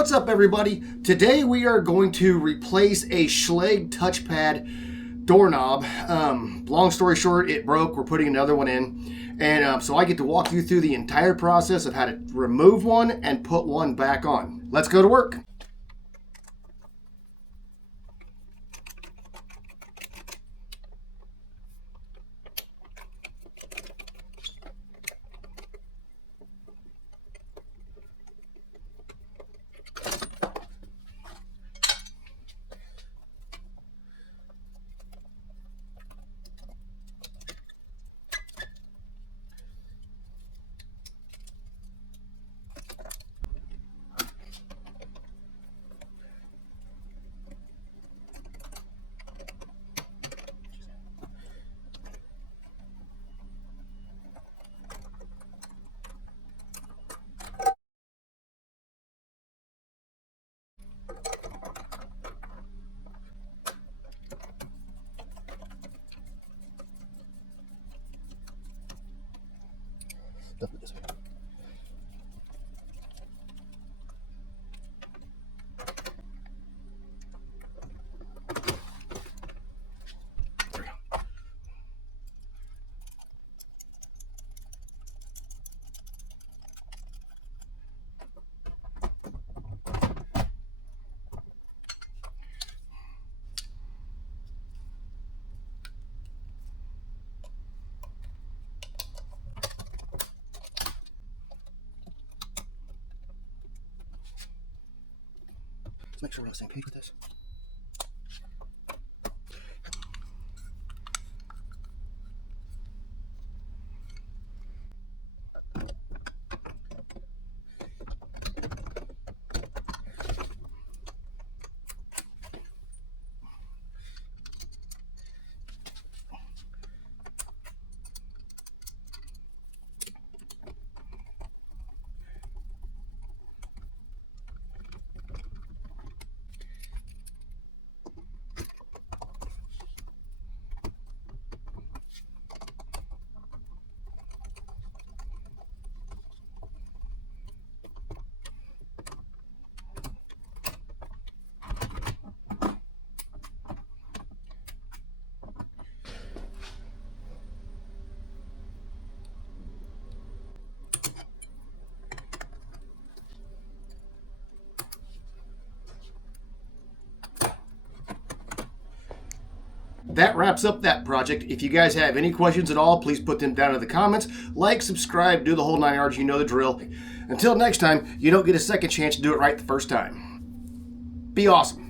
What's up, everybody? Today we are going to replace a Schlage touchpad doorknob. Long story short, it broke. We're putting another one in. And so I get to walk you through the entire process of how to remove one and put one back on. Let's go to work. Definitely this way. Let's make sure we're on the same page with this. That wraps up that project. If you guys have any questions at all, please put them down in the comments. Like, subscribe, do the whole 9 yards. You know the drill. Until next time, you don't get a second chance to do it right the first time. Be awesome.